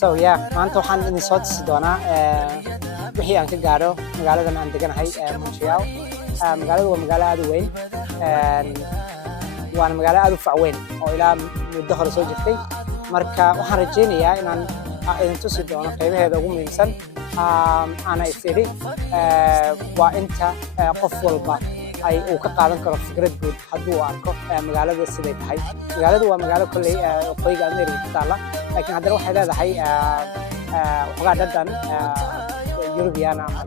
So yeah, maanta waxaan idin soo tusi doonaa wixii aan ka gaaro magaaladan aan deganahay Montreal. Magaaladu waa magaalo aad u weyn, waana magaalo aad u fac weyn oo ilaa muddo hore soo jirtay. Marka waxaan rajaynayaa inaan idin tusi doono qaybaheeda ugu muhiimsan. Ana isiri waa inta qof walba ay uu ka qaadan karo fikrad guud hadduu arko magaalada siday tahay. Magaaladu waa magaalo kolley waqooyiga America ku taalla, laakiin haddana waxay leedahay waxoogaa dhadhan European ama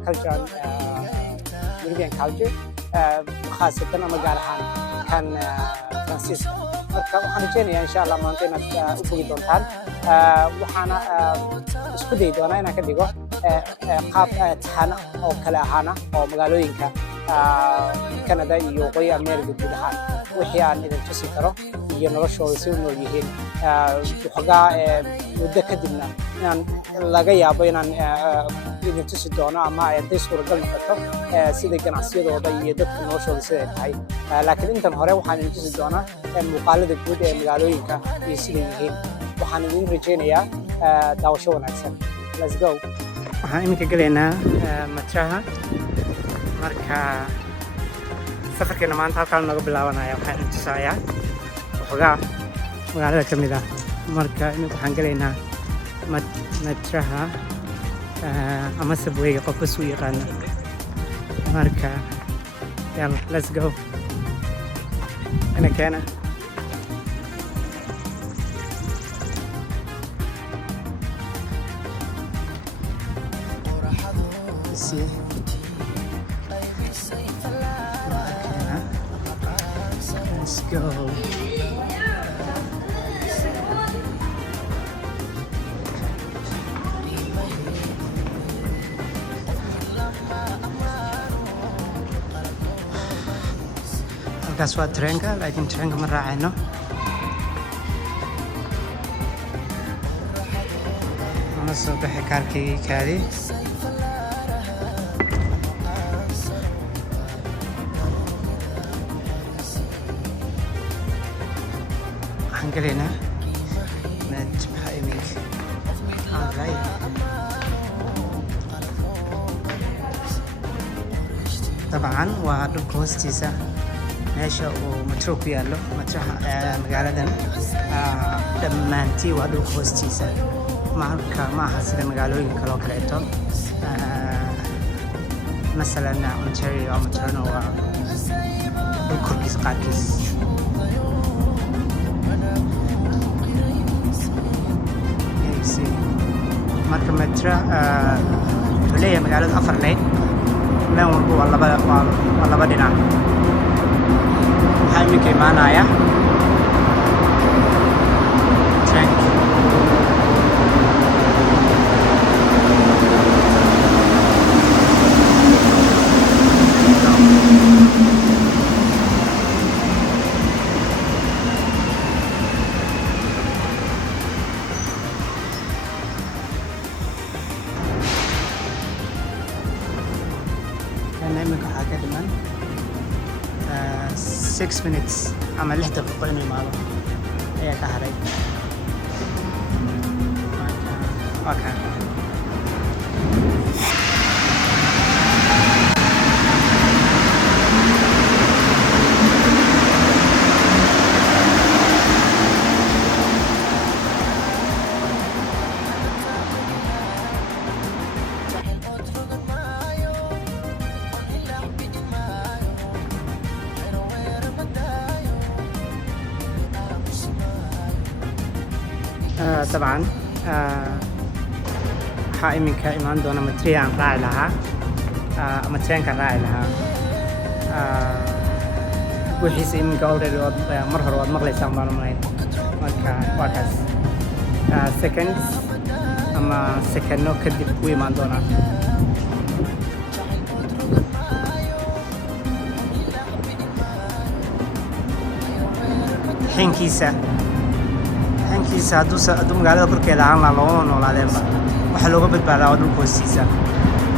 European culture, khaasatan ama gaar ahaan kan Faransiiska. Marka waxaan rajaynayaa insha Allah maanta inaad u bogi doontaan. Waxaana isku dayi doonaa inaan ka dhigo qaab taxana oo kala ahaana oo magaalooyinka Canada iyo waqooyi America guud ahaan wixii aan idin tusi karo iyo noloshooda si u nool yihiin. Waxoogaa muddo kadibna inaan laga yaabo inaan idin tusi doono ama hadday suuragal noqoto sida ganacsiyadooda iyo dadka noloshooda siday tahay. Laakiin intan hore waxaan idin tusi doonaa muuqaalada guud ee magaalooyinka iyo siday yihiin. Waxaan idin rajaynayaa daawasho wanaagsan. Let's go. Waxaan iminka gelaynaa matraha. Marka safarkeena maanta halkaan naga bilaabanaya waxaan idin tusayaa waxoogaa magaalada ka mid ah. Marka iminka waxaan gelaynaa matraha ama subwayga qofka suu yaqaano. Marka yalla, let's go. Ana keena see. Let's go. Halkaas waa tareenka, laakiin tareenka ma raacayno. Waan soo baxay kaarkii kaadi. Gelena met Haiming aanrijd. طبعا waa dhulka hoostiisa meesha uu metro ku yaalo. Metraha magaaladan dhammaantii waa dhulka hoostiisa, marka maaha sida magaalooyinka kale oo kaleeto. Masalan Ontario ama Toronto waa dhulka korkiisa qaarkiis. Marka metra wuxuu leeyahay magaalada 4 lane, leen walba waa laba dhinac. Waxaa iminka imaanaya train. iminka waxaa ka dhiman 6 minutes ama 6 daqiiqo inuu imaado ayaa ka haray. Waa kaan طبعا waxaa iminka imaan doona matriya aan raaci lahaa ama treenkaan raaci lahaa. wixiisa iminka already mar hore waad maqlaysaan baan umalayn. Marka waa kaas seconds ama sekano kadib u imaan doonaa. xinkiisa hadduu magaalada korkeeda ahaan lahaa looma noolaadeenba. Waxa looga badbaadaa waa dhulka hoostiisa.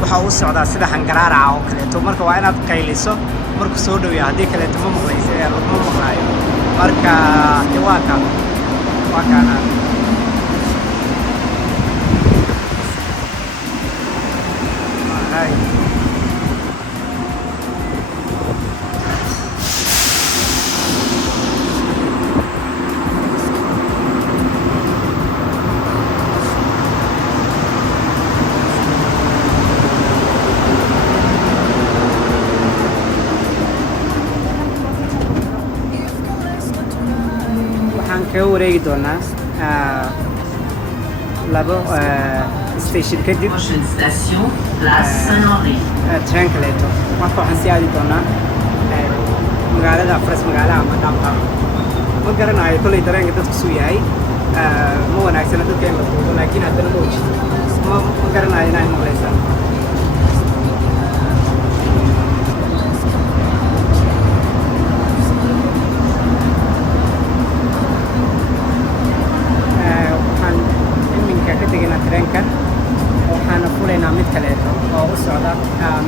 Waxa uu socdaa sida xangaraaraca oo kaleeto. Marka waa inaad qayliso markuu soo dhow yahay, haddii kaleeto ma maqlayso ma maqlaayo. Marka waa kaana wareegi doonaa labo station kadib Prochaine station, place Saint-Henri. train kaleeto marka waxaan sii aadi doonaa magaalada faras magaalaha ama downtown ma garanayo kolley dareenka dadku suu yahay ma wanaagsana dadka in la duubo laakiin haddana ma oji ma garanayo inay maqlaysaan waxaan iminka ka tegaynaa tareenkan waxaana fulaynaa mid kaleeto oo u socda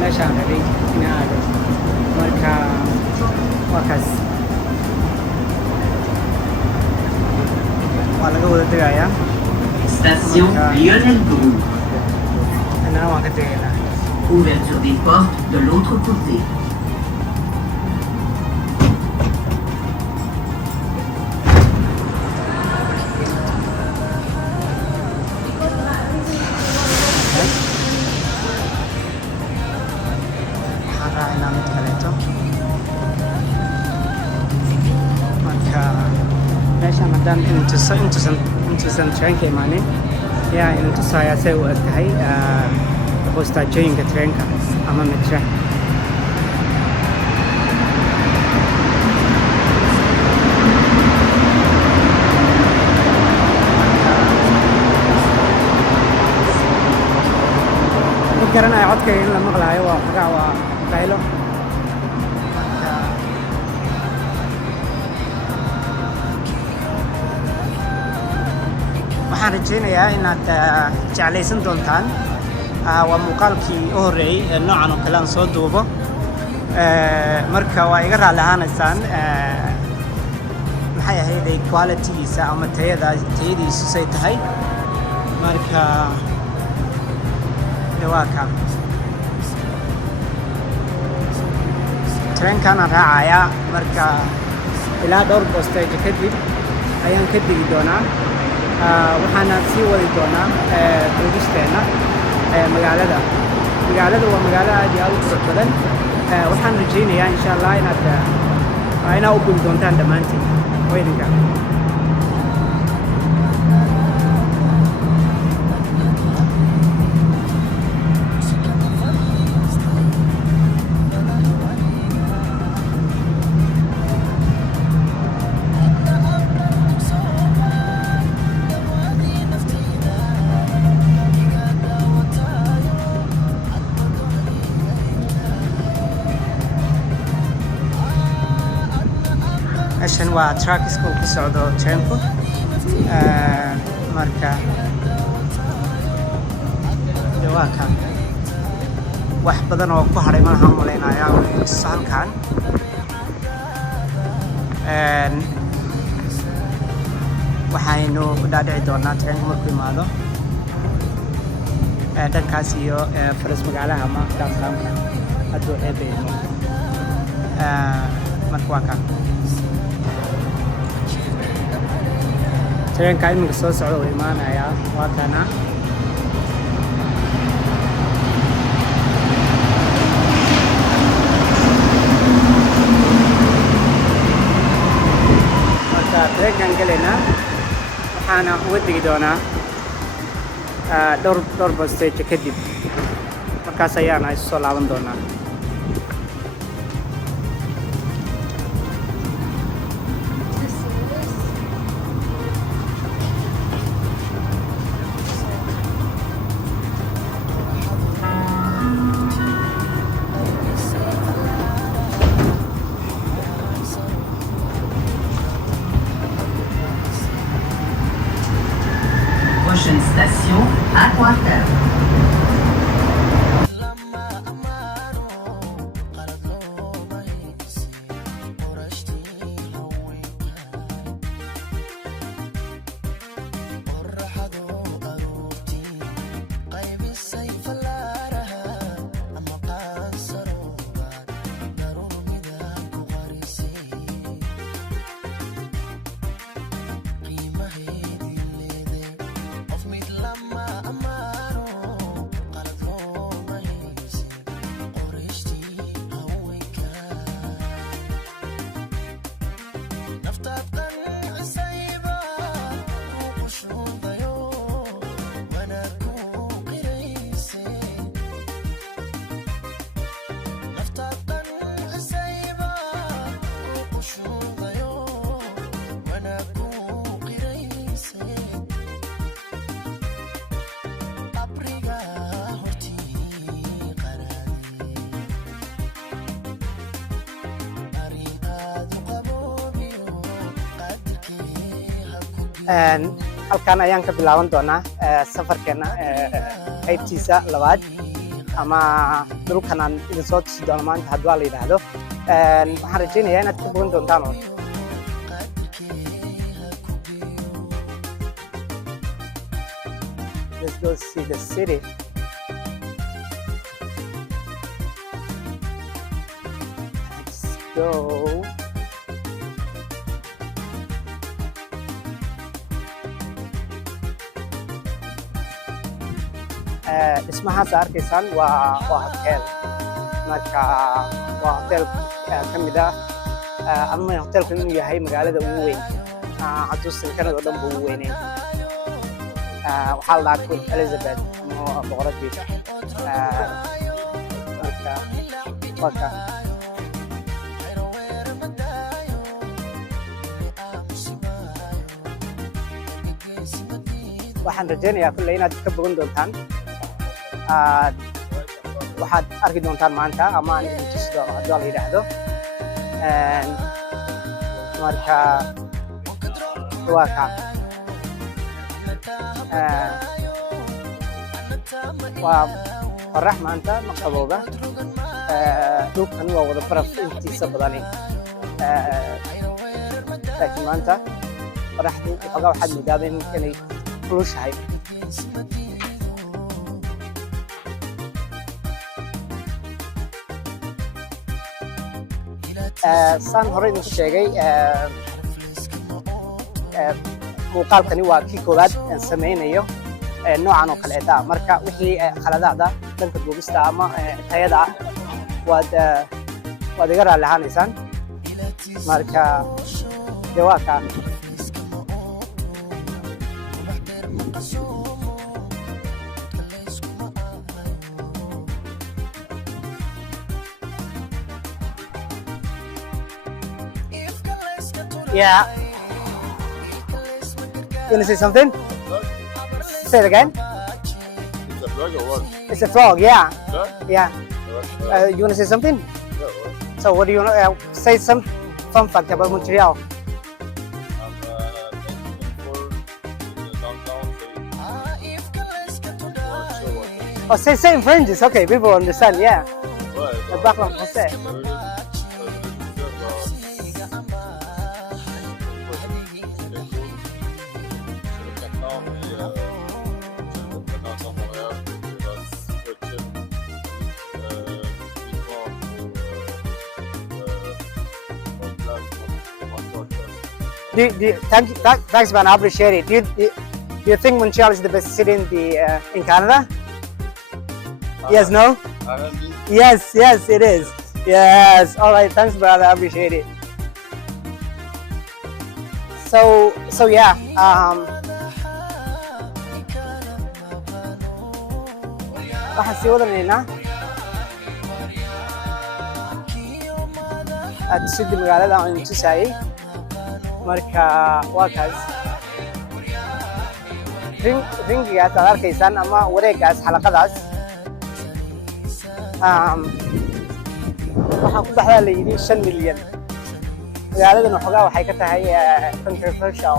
meeshaan rabay inaan aado marka waa kaas waa laga wada tegayaa Station Lionel Brou. annana waan ka tegaynaa Ouverture des portes de l'autre côté. waxaan raacaynaa mid kaleeto marka meeshaan haddaan intuusan treenka imaanin yaa idin tusayaa say u eg tahay bostaajooyinka treenka ama metra ma garanayo codkayga in la maqlaayo waa xogaa waa qaylo marka waxaan rajaynayaa inaad jeclaysan doontaan waa muuqaalkii u horreeyey ee noocan oo kale aan soo duubo marka waa iga raalli ahaanaysaan maxay ahayday qualitygiisa ama tayadiisu say tahay marka waa ka treenkanaan raacayaa marka ilaa dhowr bosteejo kadib ayaan ka degi doonaa waxaana sii wadi doonaa duubisteena magaalada waa magaalo aad iyo aad u qurux badan waxaan rajaynayaa insha allah inaad u guli doontaan dhammaantiin weydinka meeshan waa truck school ku socdo treenku marka waa ka wax badan oo ku hadhay malaha malaynayaa halkan waxaynu dhaadhici doonaa treenku markuu imaado dhankaas iyo faras magaalaha ama downtownka hadduu eebayno marka waa ka treenka iminka soo socda uu imaanayaa waa kana marka treenkan gelaynaa waxaana uga degi doonaa dhowr bosteejo kadib markaas ayaana isu soo laaban doonaa Prochaine station, Aquater. halkan ayaan ka bilaaban doonaa safarkeena qaybtiisa labaad ama dhulkan aan idin soo tusi doono maanta haddii la yidhaahdo waxaan rajaynayaa inaad ka bogan doontaan oo let's go see the city. Let's go. Dhismahaas arkaysaan waa hotel. Marka waa hotel ka mid ah ama hotelkan inuu yahay magaalada ugu weyn hadduu Canada oo dhan buu ugu weynayn. waxaa la dhahaa Queen Elizabeth ama boqoradii marka waka waxaan rajaynayaa kulley inaad ka bogan doontaan waxaad arki doontaan maanta ama aan idin tusi doono haddii la yidhaahdo marka waka waa qorax maanta ma qabooba dhulkan waa wada baraf intiisa badani laakiin maanta qoraxdu waxoogaa waxaad moodaaba inay kulushahay saan hore idinku sheegay muuqaalkani waa kii koowaad aan samaynayo noocan oo kaleeta marka wixii khaladaada dhanka duubista ama tayada waad iga raalli ahaanaysaan marka dee waa kaa yeah. You want to say something? Frog? Say it again. It's a frog or what? It's a frog, yeah. Frog? Yeah. You want to say something? Yeah, what? So what do you want to say some fun fact about Montreal? I'm 1924 in the downtown. Oh, say in French. Okay, people understand, yeah. Ouais, Le parle en français. Thanks, man. I appreciate it. Do you think Montreal is the best city in Canada? Yes, no? Yes, it is. Yes. All right. Thanks, brother. I appreciate it. So yeah. Waxaan sii wadanaynaa tusidii magaalada aan idin tusaayey marka waa kaas ringigaas aad arkaysaan ama wareegaas xalaqadaas waxaa ku baxdaa la yidhi 5 milyan magaaladan waxoogaa waxay ka tahay controversial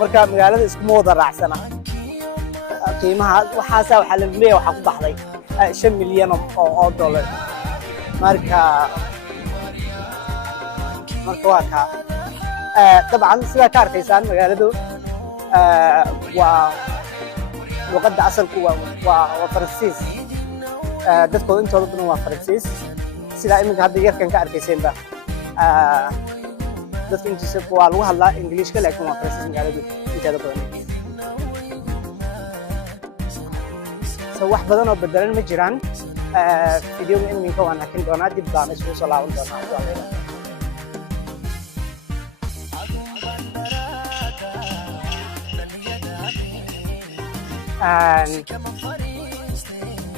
marka magaalada iskuma wada raacsana qiimaha waxaasaa waxaa la leeyahay waxaa ku baxday 5 milyan oo dollar marka waa kaa dabcan sidaa ka arkaysaan magaaladu waa luqadda asalku waa Faransiis dadkooda intooda badan waa Faransiis sidaa iminka hadda yarkan ka arkayseenba dadka intiisa waa lagu hadlaa Ingiliishka laakiin waa Faransiis magaaladu inteeda badan so wax badan oo bedelan ma jiraan videoga iminka waan hakin doonaa dib baan isugu soo laaban doonaa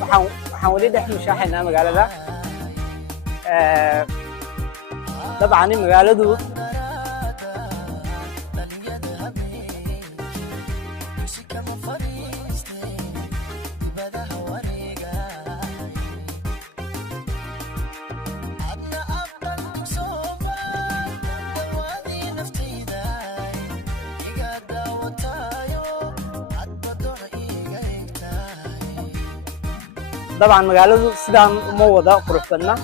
waxaan weli dhex mushaaxaynaa magaalada dabcan magaaladu طبعا magaaladu sidaan uma wada qurux badna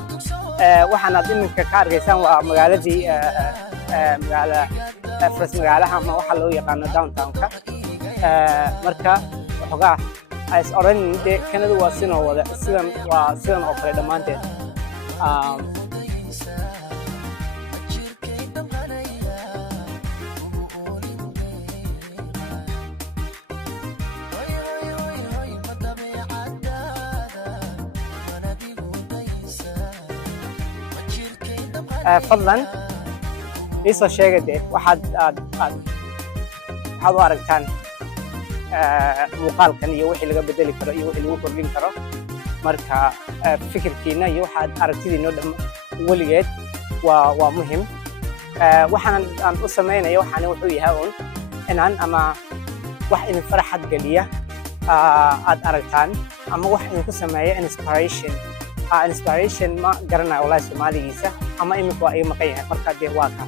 waxaan aad iminka ka arkaysaan waa magaaladii faras magaalaha ama waxa loo yaqaano downtown-ka marka xogaa ay oran de Canada waa sidoo wada sidan oo kale dhamaanteed fadlan isoo sheega de waxaad u aragtaan muuqaalkan iyo wixii laga bedeli karo iyo wixii lagu kordhin karo marka fikirkiina iyo waxaad aragtidiina weligeed waa muhiim waxaan aan u samaynayo waxaan wuxuu yahay inaan ama wax idin farxad geliya aad aragtaan ama wax idinku sameeya inspiration ma garanayo wallahi Soomaaligiisa ama imika waa ay maqan yahay marka de waa ka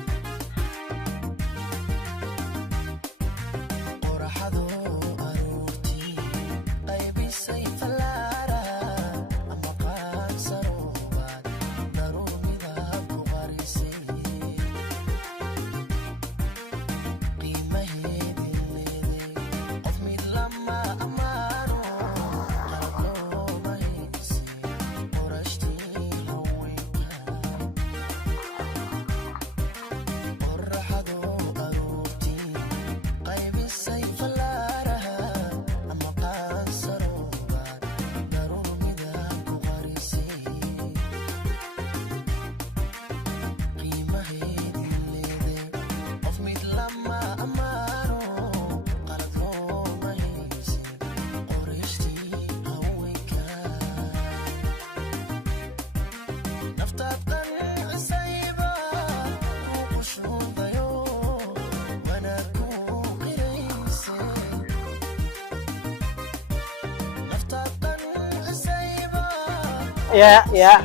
Yeah.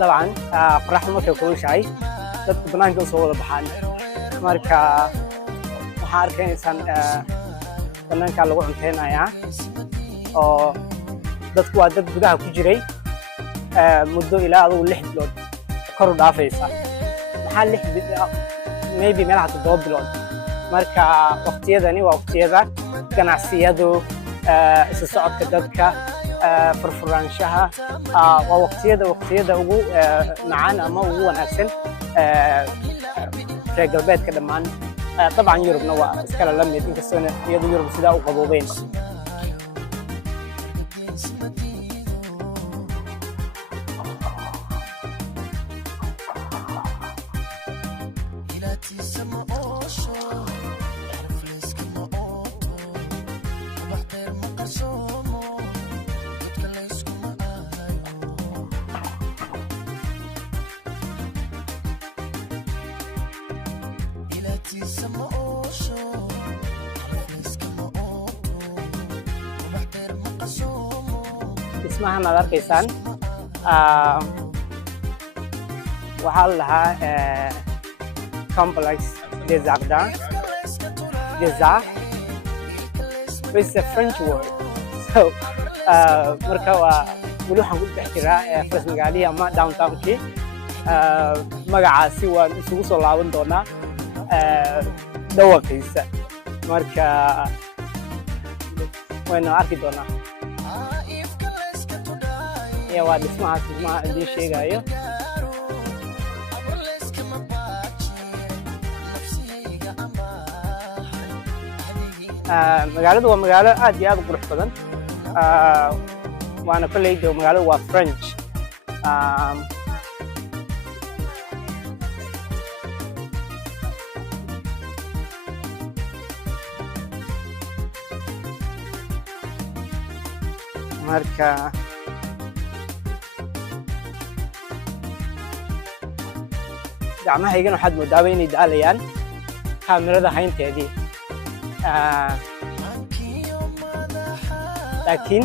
طبعا قرحة مركب كل شيء dadku banaanka u soo wada baxaan marka waxa arkaysan banaanka lagu cunteynaya oo dadku waa dad gudaha ku jiray muddo ilaa adigu 6 bilood kor u dhaafaysa maxaa 6 bilood maybe meelaha 7 bilood marka waqtiyadani waa waqtiyada ganacsiyadu isu socodka dadka furfuraanshaha waa waqtiyada ugu macaan ama ugu wanaagsan reer galbeedka dhammaan طبعا يوروبنا waa iskala la mid inkastoo iyadu Yurub sida u qaboobeen اسمها ما arkaysan waxaa lahaa complex des jardins des arts it's a French word so marka waa wali waxaan ku dhex jiraa faras magaalihi ama downtown-kii magacaasi waan isugu soo laaban doonaa dhawaqiisa marka wayna arki doonaa waa dhismaha idiin sheegayo magaaladu waa magaalo aad iyo aad u qurux badan waana kolleyda magaaladu waa French marka gacmahaygana waxaad moodaaba inay daalayaan kaamirada haynteedii laakiin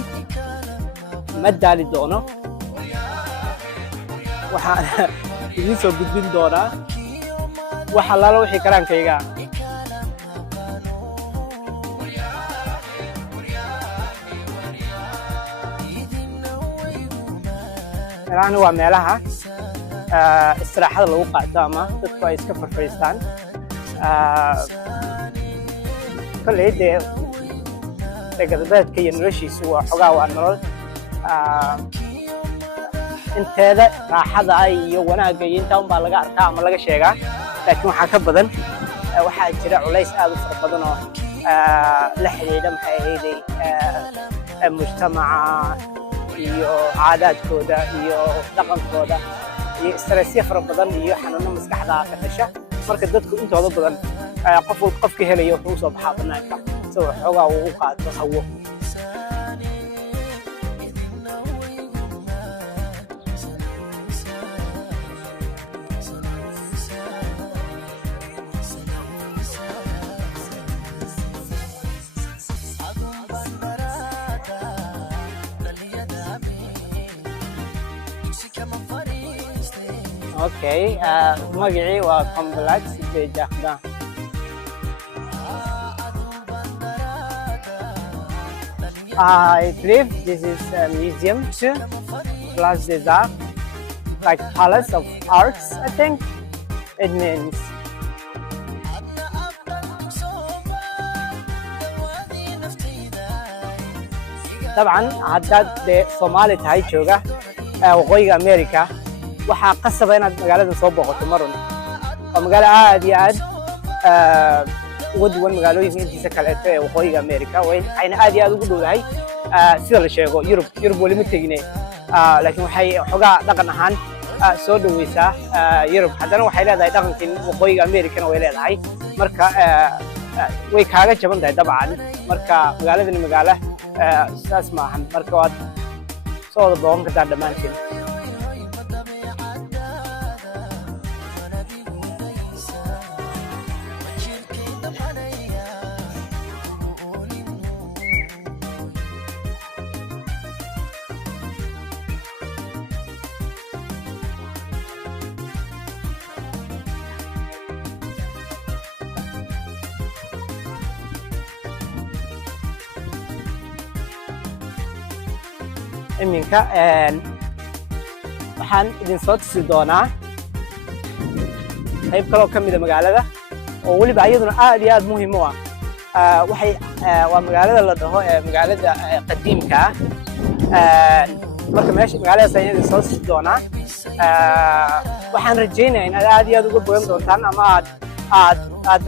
ma daali doono waxaan idiin soo gudbin doonaa wax allaala wixii karaankayga meelahani waa meelaha istiraxada lagu qaato ama dadku ay iska farfadhiistaan kolley dee galbeedka iyo noloshiisu waa xogaa waa nolol inteeda raaxada iyo wanaagga iyo intaa unbaa laga arkaa ama laga sheegaa laakiin waxaa ka badan waxaa jira culays aad u fara badan oo la xidhiidha maxay ahayday mujtamaca iyo caadaadkooda iyo dhaqankooda iyo stressya fara badan iyo xanuuno maskaxda ka dhasha marka dadku intooda badan qofka helaya wuxuu soo baxaa banaanka isagoo xoogaa uu u qaato hawo Okay, magacii waa Complexe de Jardin. I believe this is a museum too, Place des Arts, like Palace of Arts, I think it means. طبعا haddaad dee Soomaali tahay jooga waqooyiga America waxaa qasaba inaad magaalada soo booqato marun waa magaalo aad iyo aad uga duwan magaalooyinka intiisa kaleeto ee waqooyiga America waxayna aad iyo aad ugu dhowdahay sida la sheego Yurub weli ma tegine laakiin waxay xogaa dhaqan ahaan soo dhaweysaa Yurub haddana waxay leedahay dhaqankii waqooyiga Americana way leedahay marka way kaaga jaban tahay dabcan marka magaaladani magaalo saas maahan marka waad soo wada booqan kartaa dhammaantiin iminka waxaan idin soo tusi doonaa qayb kaloo ka mid ah magaalada oo weliba iyaduna aad iyo aad muhiim u ah waa magaalada la dhaho magaalada qadiimka marka meesha magaaladaas ayaan idin soo tusi doonaa waxaan rajaynayaa in aad iyo aad uga bogan doontaan ama aad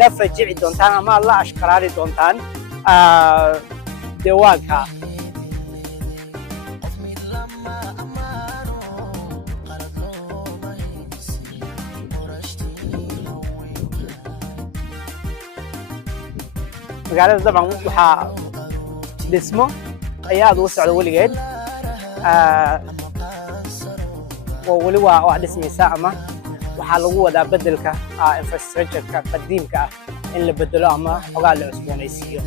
la fajici doontaan ama aad la ashqaraari doontaan deewaanka magaalada dabcan waxaa dhismo ayaa aad uga socda weligeed weli waa dhismaysa ama waxaa lagu wadaa bedelka infrastructureka qadiimka ah in la bedelo ama xogaa la cusboonaysiiyo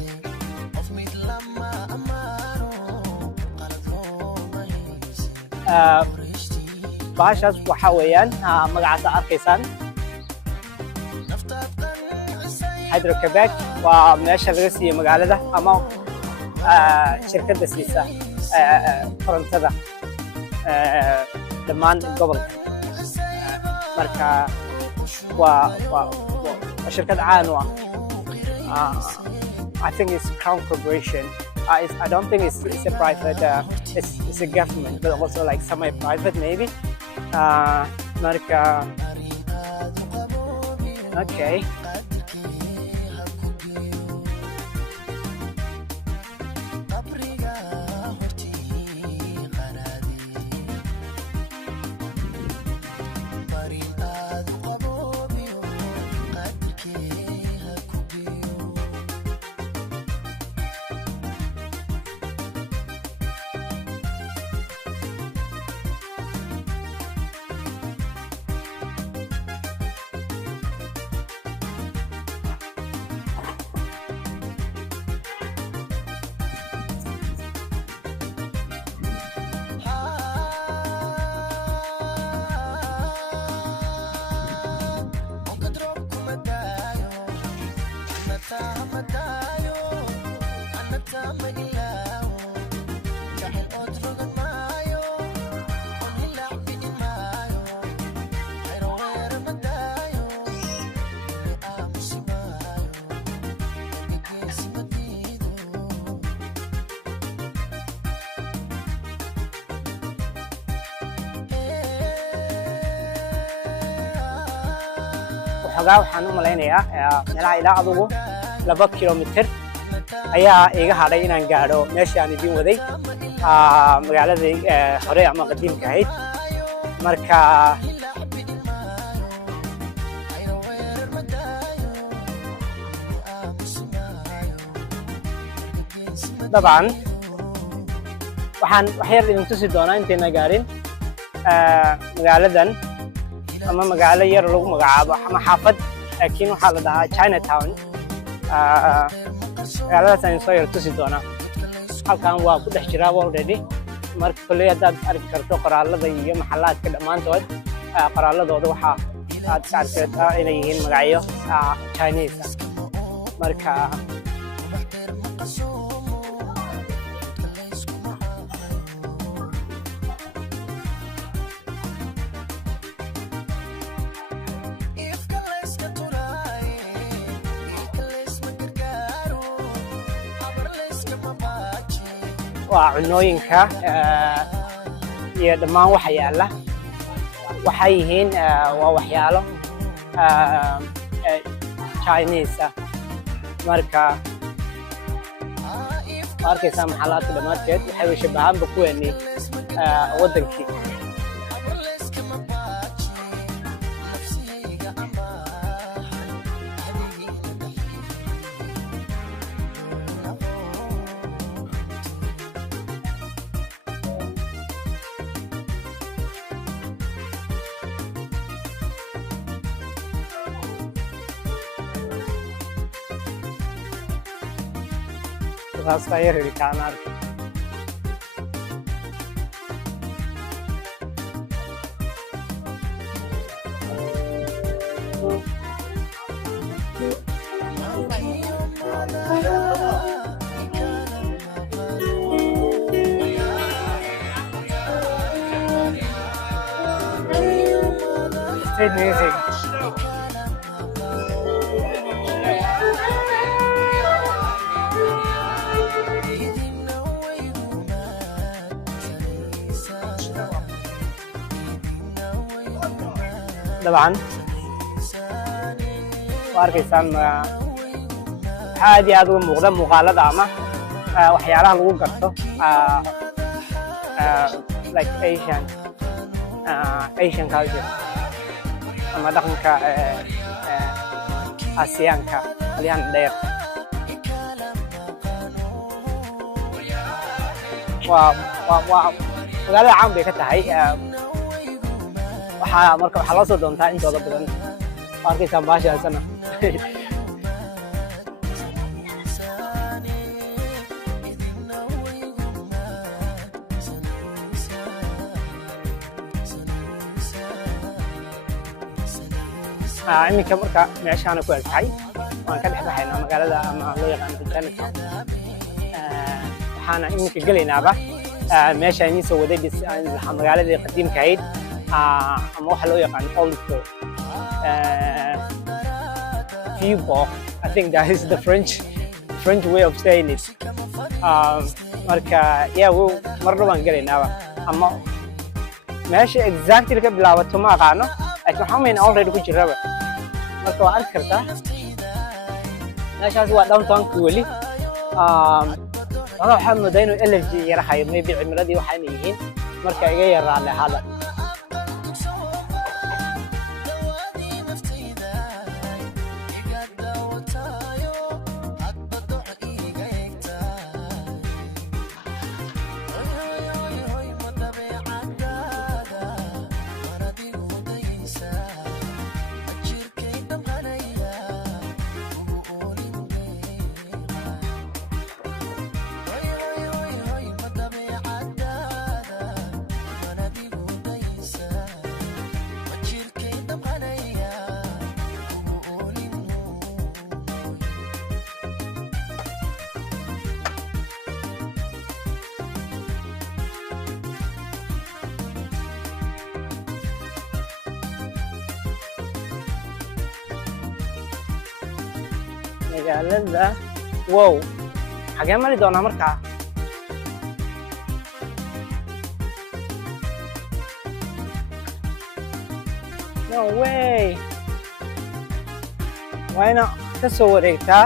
bahashaas waxaa weeyaan magacaas aad arkaysaan Hydro-Quebec waa meesha laga siiyo magaalada ama shirkadda siisa korontada dhammaan gobolka marka waa shirkad caan u ah. I think it's Crown Corporation. I don't think it's a private, it's a government, but also like semi-private maybe. Marka, okay. xogaa waxaan u malaynayaa meelaha ilaa adugu 2 kilomitir ayaa iga hadhay inaan gaadho meeshii aan idin waday magaaladii hore ama qadiimka ahayd. marka dabcan waxaan waxyar idin tusi doonaa intayna gaarin magaaladan ama magaalo yar lagu magacaabo ama xaafad, laakiin waxaa la dhahaa Chinatown. magaaladaas ayaan soo yar tusi doonaa. halkan waa ku dhex jiraa already. marka kolley haddaad arki karto qoraalada iyo maxallaadka dhammaantood qoraaladooda waxaa aad ka arki kartaa inay yihiin magacyo Chinese ah. marka waa cunooyinka iyo dhammaan waxa yaala waxay yihiin waa waxyaalo Chinese ah. marka arkaysaa maxallaadka dhammaanteed waxay shabahaanba kuweenii waddankii. Hasta ayer el canal. Street music. طبعا واركيسان عادي هذا موقدا مقالده ama waxyaalaha lagu garto like Asian culture ama dhaqanka Asiyaanka aliyan dheer. waa magaalada caan bay ka tahay. marka waxaa loo soo doontaa intooda badan arkaysaa baashaasana iminka marka meeshaana ku egtahay waan ka dhex baxaynaa magaalada ama loo yaqaano Chinatown. waxaana iminka gelaynaaba meeshaan idiin soo waday magaaladii qadiimka ahayd ama waxa loo yaqaan old port. Vieux I think that is the French way of saying it. Marka yeah marna waan galaynaaba ama meesha exactly ka bilaabato ma aqaano laakiin waxaan weyn already ku jiraba marka waa arki kartaa meeshaas waa downtown-ka weli waxaan moodaa inuu allergy yara hayo maybe cimiladii waxayna yihiin marka iga yaraa leexada magaalada wow xagee mari doonaa markaa no way waa ina ka soo wareegtaa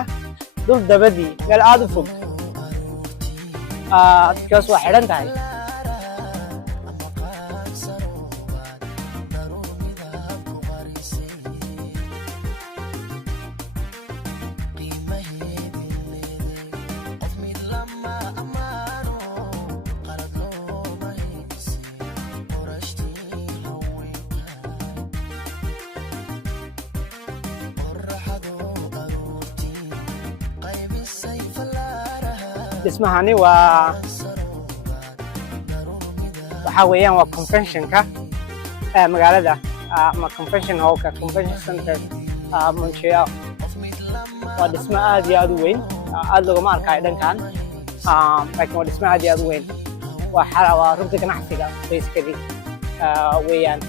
dhul dabadii meel aad u fog dadkaas waa xidhan tahay dhismahani waxa weeyaan waa convention-ka magaalada ama convention hall-ka convention center Montreal waa dhismo aad iyo aad u weyn aad loogama arkayo dhankan laakiin waa dhismo aad iyo aad u weyn waa rugta ganacsiga basically weeyaan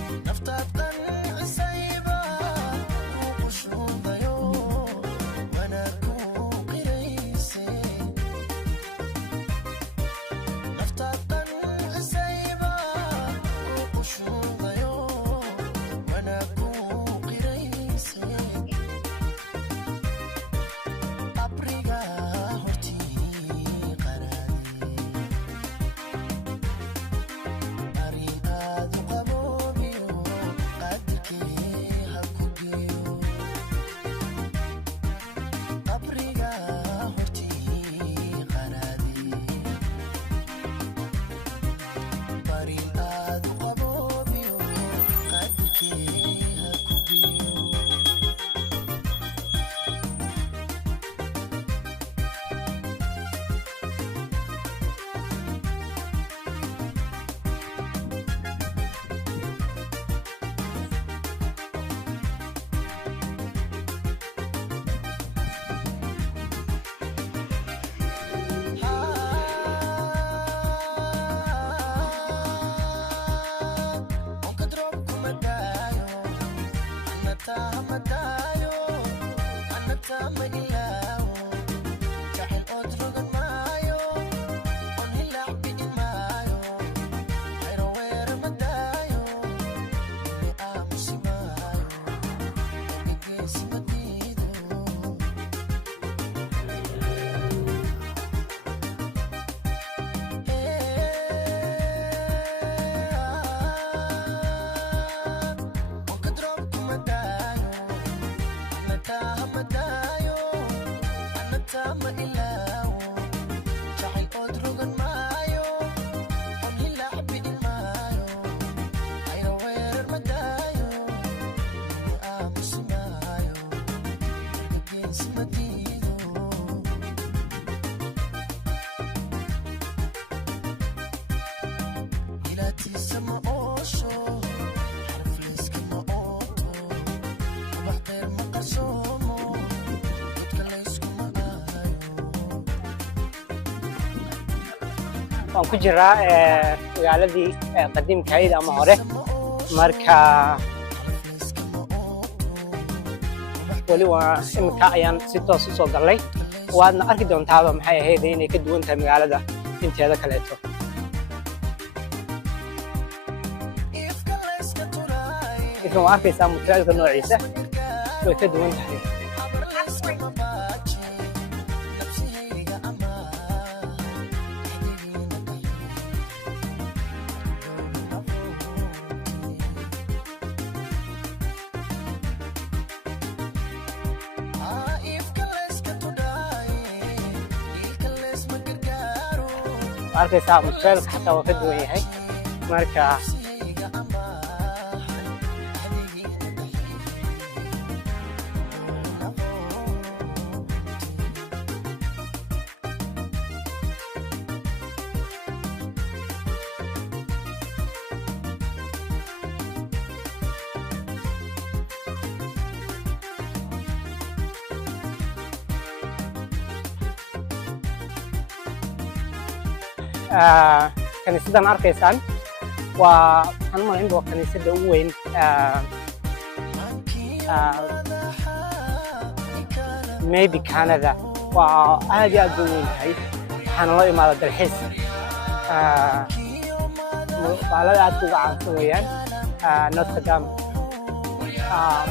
waan ku jiraa magaaladii qadiimka ahayd ama hore marka wali waa imika ayaan si toos u soo galnay waadna arki doontaaba maxay ahayd inay ka duwan tahay magaalada inteeda kaleeto idan waa arkaysaa mutuaalka noociisa way ka duwan tahay arkaysaa mutuaalka xataa waa ka duwan yahay marka kaniisadan arkaysaan waxaan u malayn waa kaniisada ugu weyn maybe Canada waa aad iyo aad u weyn tahay waxaana loo imaada dalxiis magaalada aad uga caansan weeyaan Notre Dame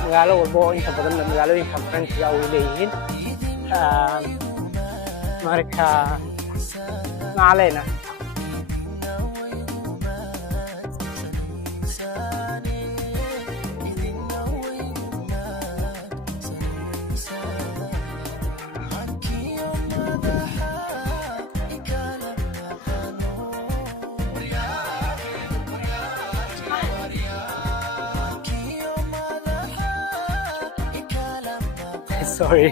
magaalo walba oo inta badan magaalooyinka Faransiga way leeyihiin marka ما علينا sorry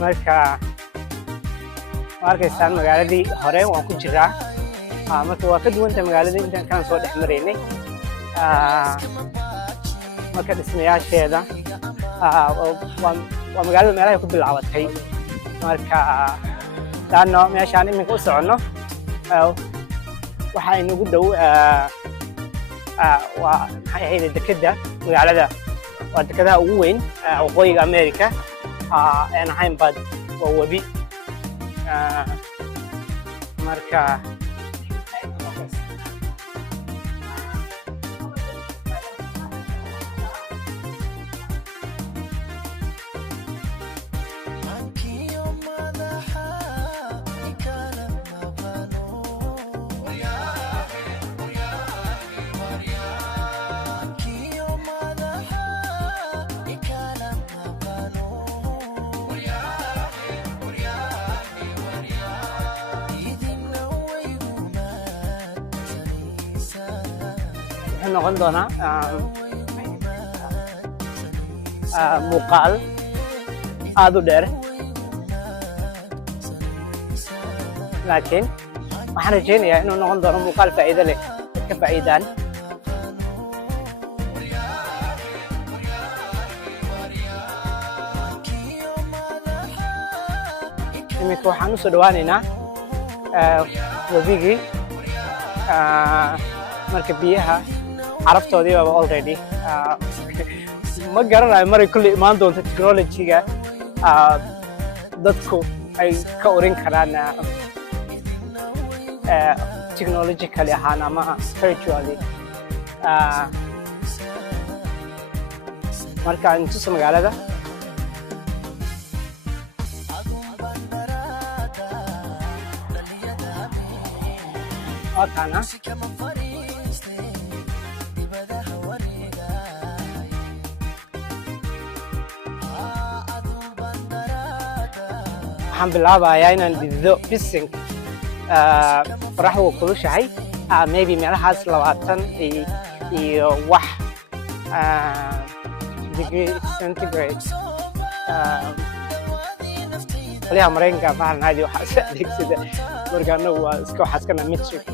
marka arkaysaan magaaladii hore waan ku jiraa marka waa ka duwan tahay magaaladii intaan kan soo dhex maraynay marka dhismayaasheeda waa magaalada meelaha ku bilaabatay marka taano meeshaan iminka u soconno waxa inagu dhow waa maxay ahayd dekedda magaalada waa dekedaha ugu weyn waqooyiga America aan ahayn bad waa webi marka noqon doona muuqaal aad u dheer laakiin waxaan rajaynayaa inuu noqon doono muuqaal faa'iido leh ka faa'iidaan iminka waxaan u soo dhawaanaynaa webigii marka biyaha عرفتودي بابا already ما garanayo maray kulli imaan doonto technology-ga dadku ay ka orin karaan technologically ahaan ama spiritually marka inta magaalada kana waxaan bilaabayaa inaan dhido bisink qoraxdu waa kulushahay maybe meelahaas 20 iyo wax degree centigrade qolyaha Mareykanka Fahrenheit waxaa adeegsada marka anagu waa iska waxaaskana metric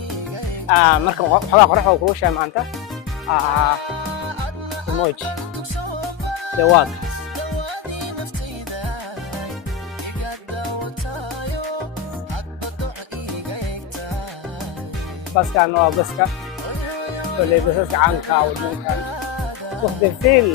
marka xogaa qoraxdu waa kulushahay maanta emoji the work baskan waa baska koley basaska caanka ah waddankan waqtifil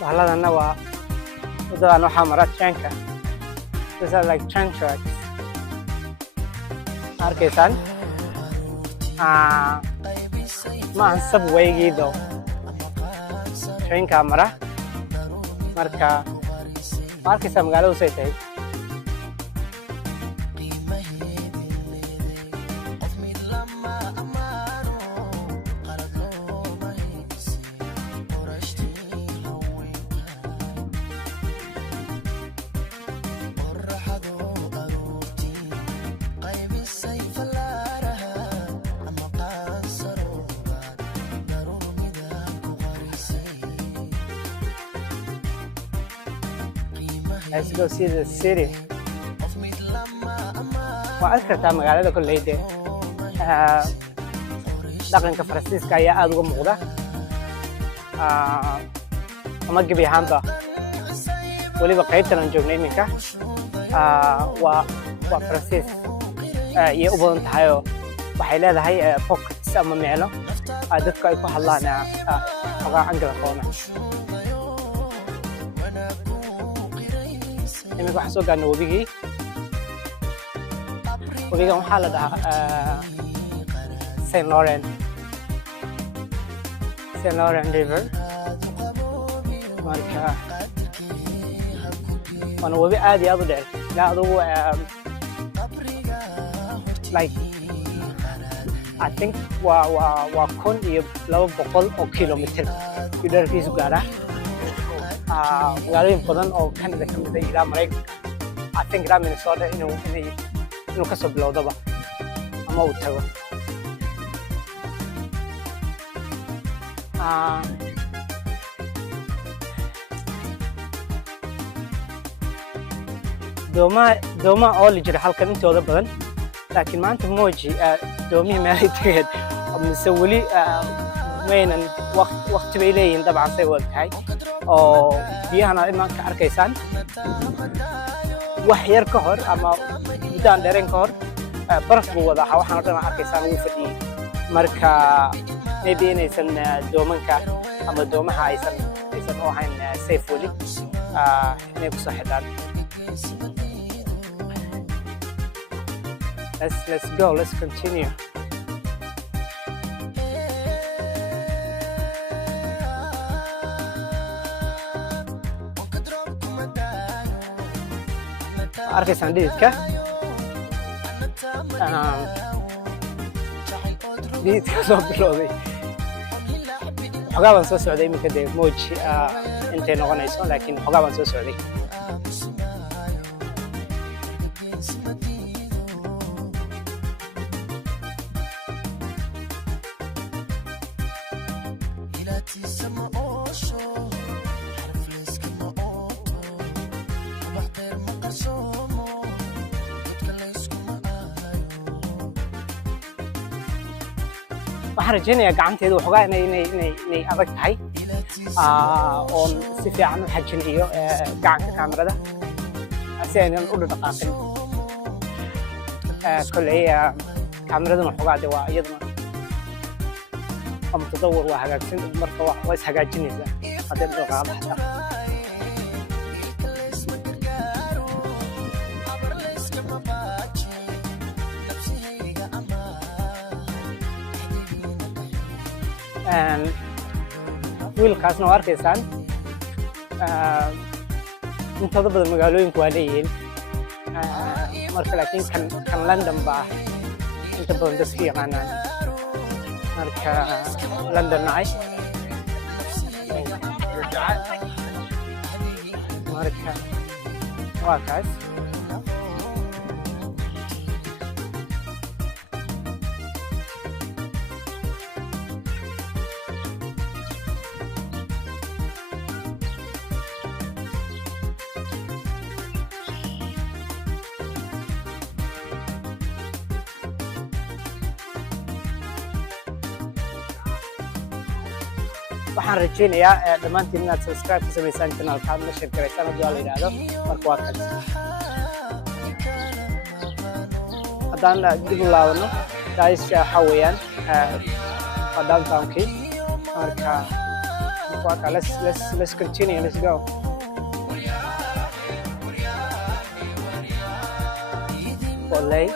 bahladana waa wadadan waxaa mara trainka these are like train tracks arkaysaan maahan subwaygiido trainkaa mara marka ma arkaysaa magaaladu say tahay Let's go see the city. Waa arki kartaa magaalada kolleyde dhaqanka Faransiiska ayaa aad uga muuqda ama gebi ahaanba weliba qaybtan aan joogno iminka waa Faransiis iyo u badan tahayoo waxay leedahay pockets ama meelo dadku ay ku hadlaan xogaa angalafoona iminka waxaan soo gaarnay webigan waxaa la dhahaa Saint Laurent River marka waana webi aad iyo aad u dheer ilaa adugu like I think waa 1,200 oo kilomitir uu dhererkiisu gaaraa magaalooyin badan oo Canada ka mid ah ilaa Mareykanka I think ilaa Minnesota inuu kasoo bilowdaba ama uu tago doomaha oo la jira halkan intooda badan laakiin maanta Moji doomihii meelay tageen mise weli maynan waqti bay leeyihiin dabcan say wada tahay oo biyahana imanka arkaysaan wax yar ka hor ama muddaan dheerayn ka hor baraf buu wada ahaa waxaan oo dhan arkaysaan wuu fadhiyey marka maybe inaysan doomanka ama doomaha aysan u ahayn safe weli inay kusoo xidhaan let's go let's continue arkaysaan dhididka soo bilowday xogaa baan soo socday iminka dee Moji intay noqonayso laakiin xogaa baan soo socday waxaan rajaynayaa gacanteedu waxoogaa inay adag tahay oon si fiican u xajiniyo gacanka kaamirada si aynan u dhaqaaqin kolley kaamiradan waxoogaa de waa iyaduna ama tadawur waa hagaagsan marka waa is hagaajinaysaa hadday dhaqaaqada xataa wiilkaasna waa arkaysaan intooda badan magaalooyinku waa leeyihiin marka laakiin kan London baa inta badan dadka yaqaanaan marka London ay marka waa kaas waxaan rajaynayaa dhammaantiin inaad subscribe ku samaysaan channelka aad la share garaysaan haddii la yidhaahdo marka waa kaas haddaan dib u laabano guys waxaa weeyaan waa downtownkii marka waa kaa let's continue let's go Olay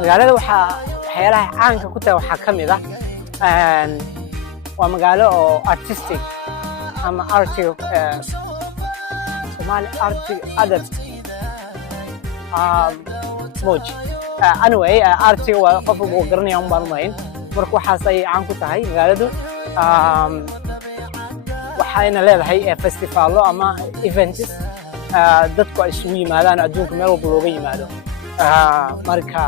magaalada waxyaalaha caanka ku tahay waxaa ka mid ah waa magaalo oo artistic ama artig Somali artig adab moj anyway artig waa qof uu garanaya un baan umayn marka waxaas ay caan ku tahay magaaladu waxayna leedahay festivalo ama events dadku ay isugu yimaadaan adduunka meel walba looga yimaado marka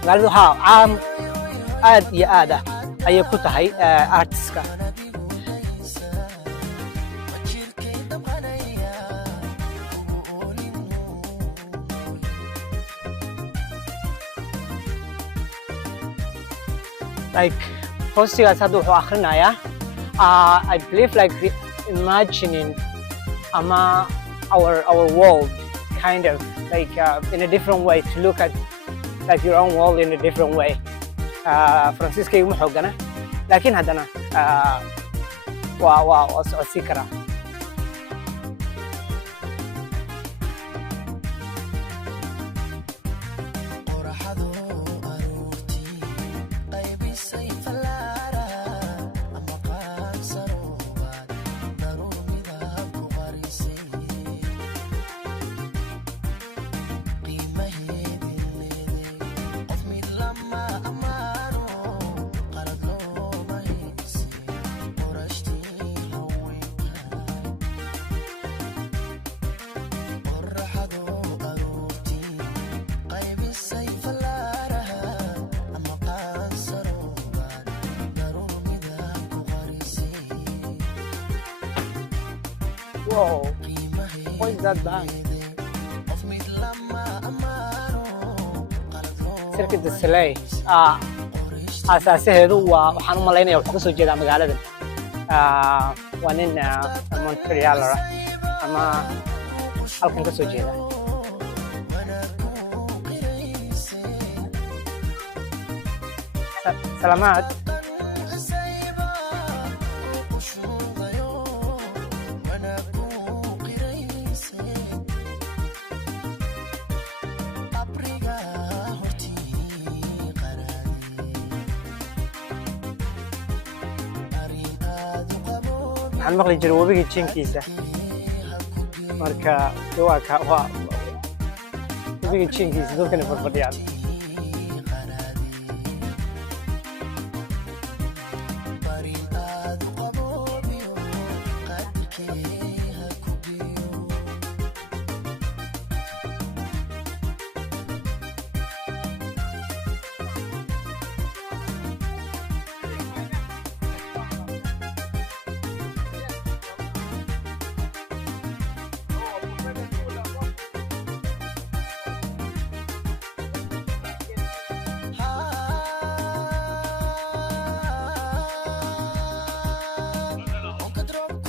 magaaladu caam aad iyo aad ah ayay ku tahay artiska like postigaas hadda wuxuu akhrinayaa I believe like imagining ama our world kind of like in a different way to look at like your own world in a different way Francisco ma xoogana laakiin haddana waa socodsi karaa Whoa, what is that band? Cirque du Soleil. Asaasaheedu waxaan u malaynayaa wuxuu ka soo jeedaa magaaladan. Waa nin Montreal ah ama halkan ka soo jeeda. Salaamaad. waxaan maqli jiray wabiga jinkiisa marka waa wabiga jinkiisa dadkana fadhiyaan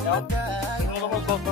Sono sotto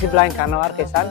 zip line-kan oo arkaysaan.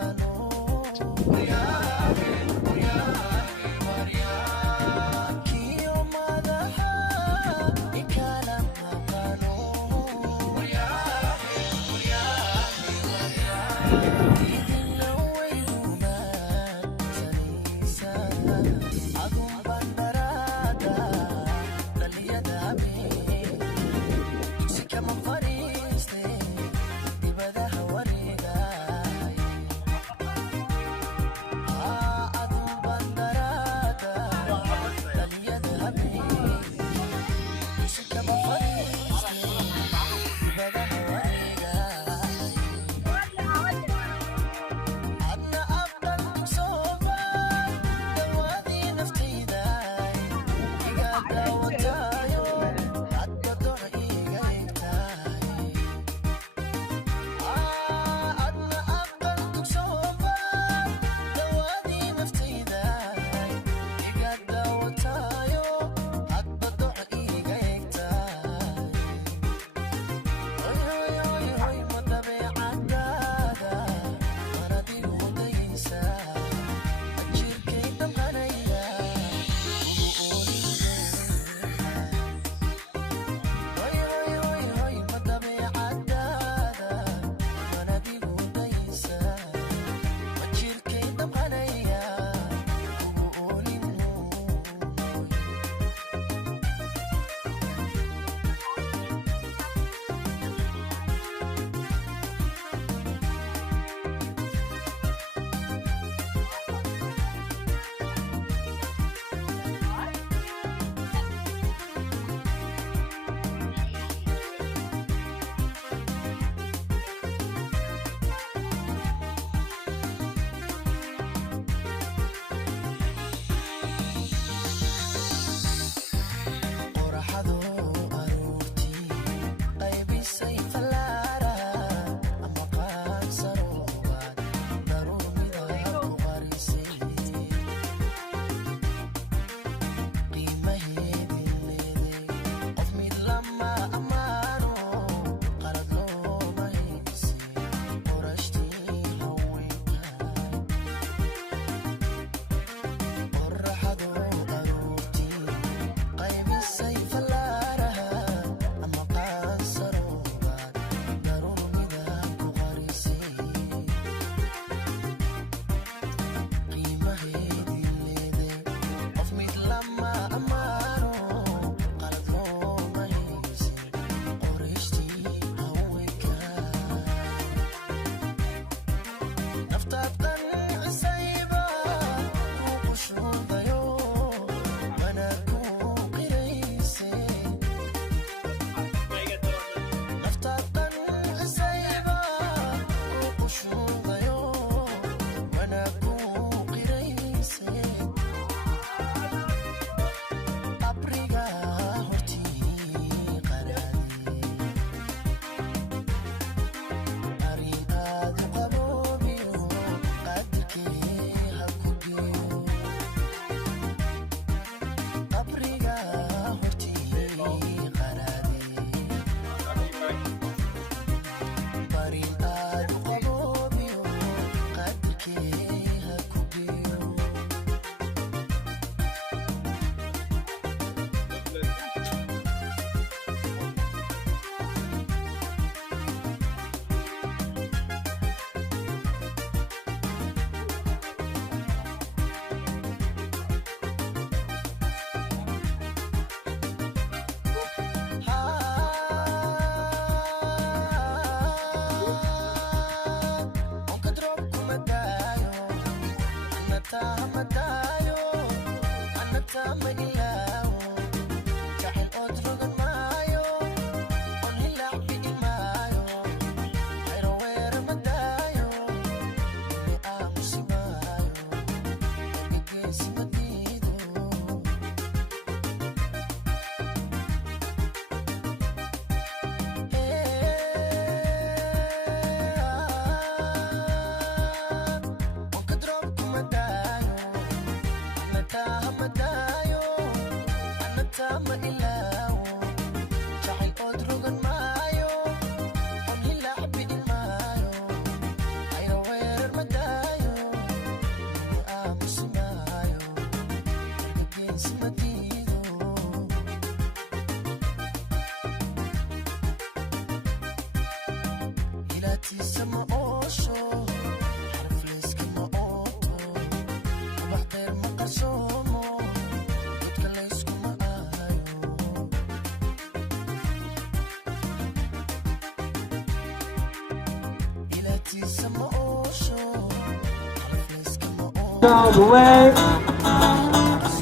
All the way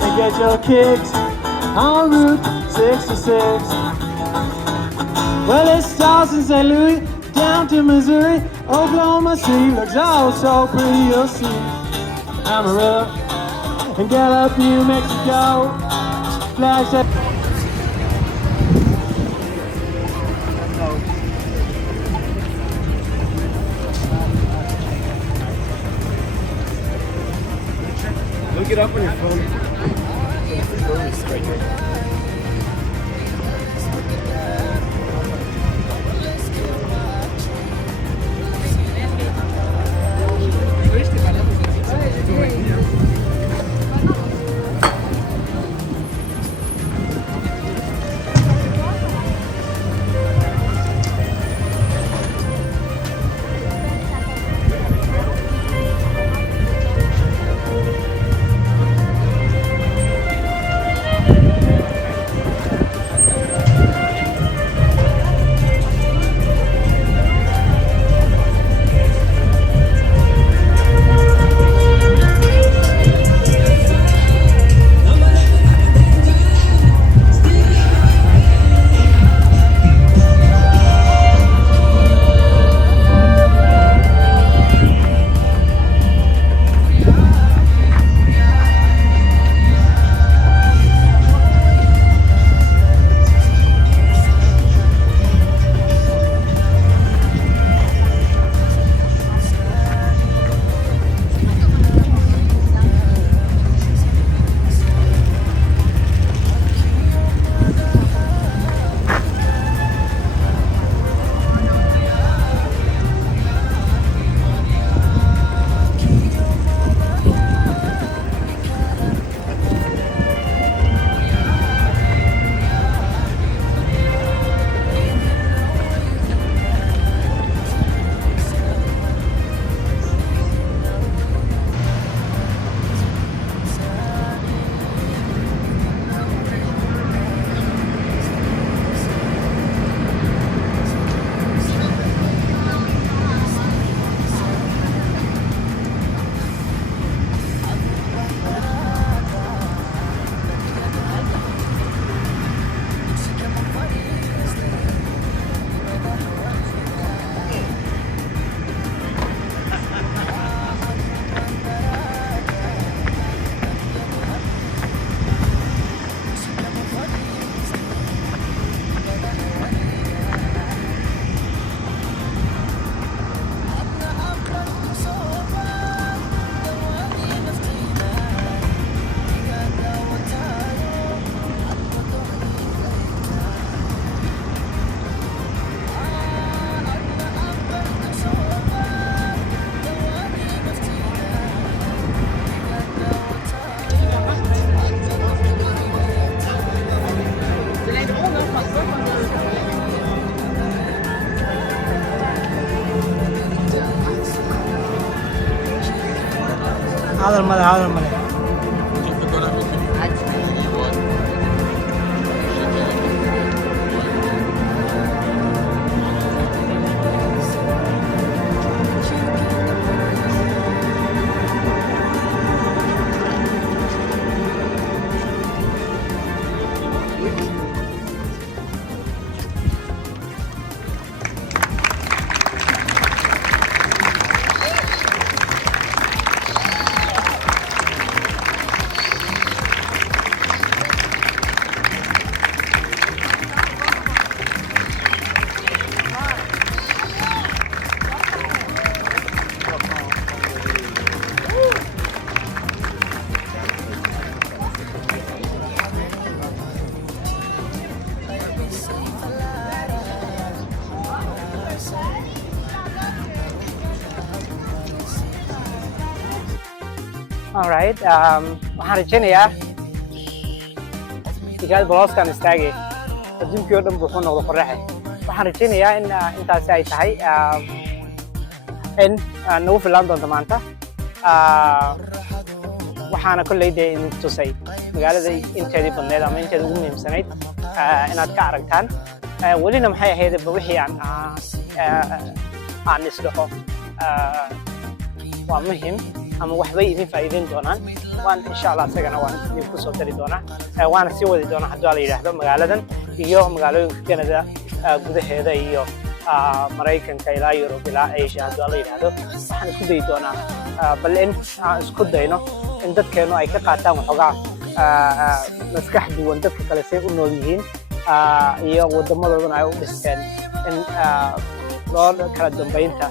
and get your kicks on Route 66. Well, it starts in St. Louis down to Missouri. Oklahoma City looks all so pretty. You'll see Amarillo and Gallup, New Mexico. Flash that. Look it up on your phone. The phone is right here. هذا الملك right waxaan rajaynayaa tigaad bolooskan istaagay adduunkii oo dhan buu noqdo qorraxe waxaan rajaynayaa in intaasi ay tahay in nagu filaan doonto maanta waxaana kolleyda in tusay magaalada inteedii badneed ama inteeda ugu muhiimsanayd inaad ka aragtaan welina maxay ahayd wixii aan isdhaho waa muhiim ama waxbay idin faa'iideyn doonaan waan insha allah isagana waan idinku soo dari doonaa waana sii wadi doonaa haddii la yidhaahdo magaaladan iyo magaalooyinka Canada gudaheeda iyo Maraykanka ilaa Yurub ilaa Asia haddii la yidhaahdo waxaan isku dayi doonaa bal in aan isku dayno in dadkeenu ay ka qaataan waxoogaa maskax duwan dadka kale say u nool yihiin iyo wadamadoodana ay u dhisteen in loo kala dambeynta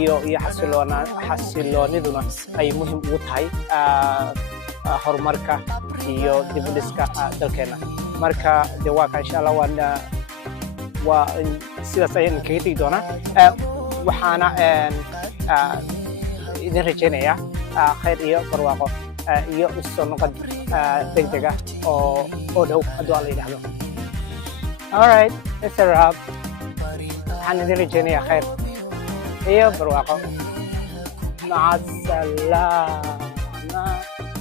iyo xasilooniduna ay muhiim ugu tahay horumarka iyo dib u dhiska dalkeena marka de waa ka insha Allah waa sidaas ayaan kaga tegi doonaa waxaana idin rajaynayaa khayr iyo barwaaqo iyo usoo noqon degdeg ah oo dhow haddii la yidhaahdo alright it's a wrap waxaan idin rajaynayaa khayr iyo barwaaqo maca salaama